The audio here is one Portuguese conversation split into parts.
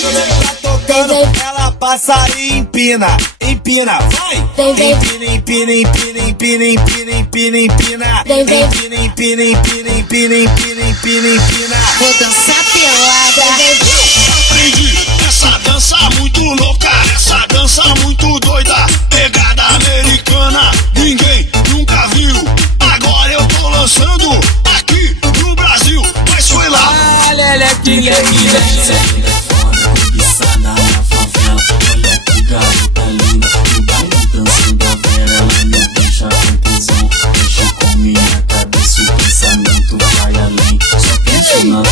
Tá tocando, ela passa e empina, empina, vai. Empina, empina, empina, empina, empina, empina, empina. Empina, empina, empina, empina, empina, empina, empina. Vou dançar pelada. Aprendi essa dança muito louca, essa dança muito doida. Pegada americana, ninguém nunca viu. Agora eu tô lançando aqui no Brasil, mas foi lá. Ah, lelé, que delícia. Cobiçada na favela, olha que garota linda. No baile dançando a vera, ela não deixa a confusão. Mexe com minha cabeça, o pensamento vai além. Só penso na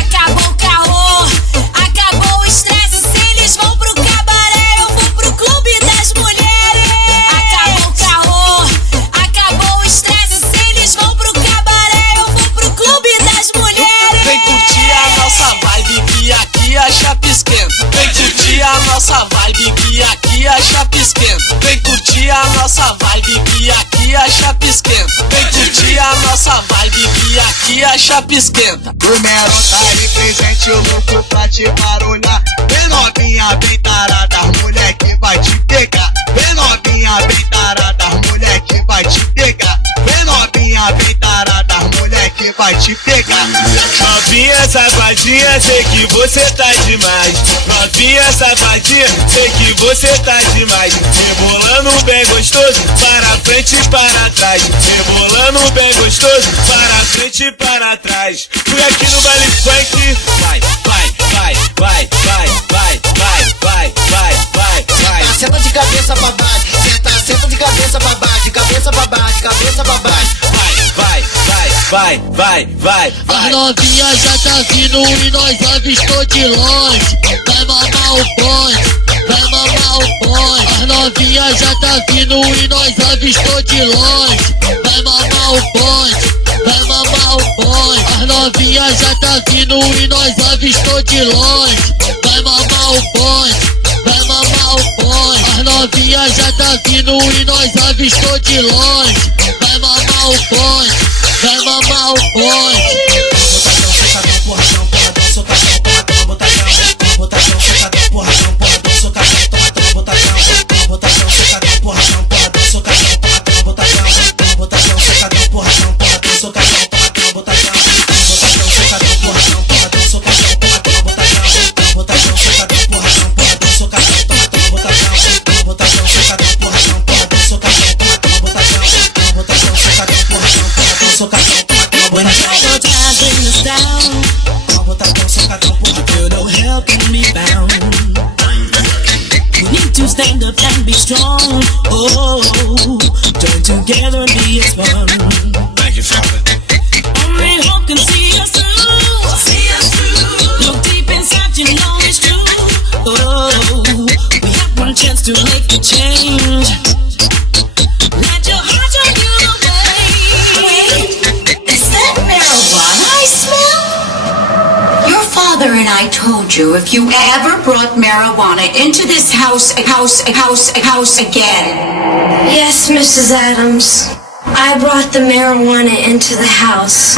Acabou o caô, acabou o estresse. Se eles vão pro cabaré, eu vou pro clube das mulheres. Acabou o caô, acabou o estresse. Se eles vão pro cabaré, eu vou pro clube das mulheres. Vem curtir a nossa vibe que aqui a chapa esquenta. Vem curtir a nossa vibe que aqui a chapa esquenta. Vem curtir a nossa vibe que aqui a chapa esquenta. Vem curtir a nossa vibe que aqui a chapa esquenta. O Mero tá aí presente, o louco pra te barulhar. Vem novinha, bem tarada, as mulher que vai te pegar. Vem novinha, bem tarada, as mulher que vai te pegar. Vem novinha, bem tarada, as mulher que vai te pegar. Novinha safadinha, sei que você tá demais. Novinha safadinha, sei que você tá demais. Rebolando bem gostoso, para frente e para trás. Rebolando bem gostoso, para frente e para trás. Fui aqui no baile funk, vai, vai, vai, vai, vai, vai, vai, vai, vai, vai, vai. Senta de cabeça pra baixo, senta de cabeça pra baixo, de cabeça pra baixo, cabeça pra baixo. Vai, vai, vai, vai, vai, As vai. novinhas já tá vindo e nós avistou de longe. Vai mamar o bonde, vai mamar o bonde. As novinhas já tá vindo e nós avistou de longe. Vai mamar o bonde, vai mamar o bonde. As novinhas já tá vindo e nós avistou de longe. Vai mamar o bonde, vai mamar o bonde. As novinhas já tá vindo e nós avistou de longe. Vai mamar o bonde, vai mamar o bonde. When trouble times bring us down, with no help can be found. We need to stand up and be strong. Oh, join together and be as one. Thank you, Father. Only hope can see us through. See us through. Look deep inside, you know it's true. Oh, we have one chance to make a change. Let your heart show you the way. Wait, is that marijuana I smell? Your father and I told you if you ever brought marijuana into this house again. Yes, Mrs. Adams. I brought the marijuana into the house.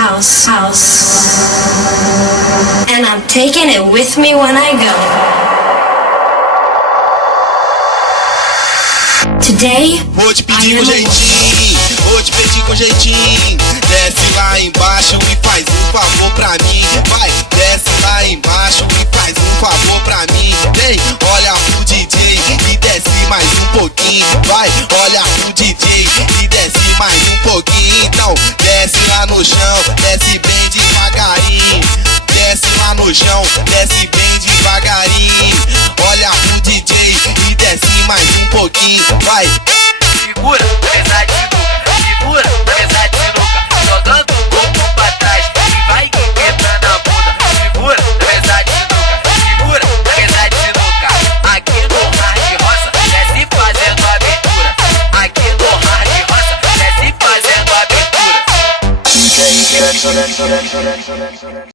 And I'm taking it with me when I go. Today, Vou te pedir com jeitinho, vou te pedir com jeitinho. Desce lá embaixo e faz um favor pra mim. Vai, desce lá embaixo e faz um favor pra mim. Vem, olha pro DJ e desce mais um pouquinho. Vai, olha pro DJ e desce mais um pouquinho. Então, desce lá no chão, desce bem devagarinho. Desce lá no chão, desce bem devagarinho. Olha pro DJ e desce mais um pouquinho. Vai, Segura, pesadinho.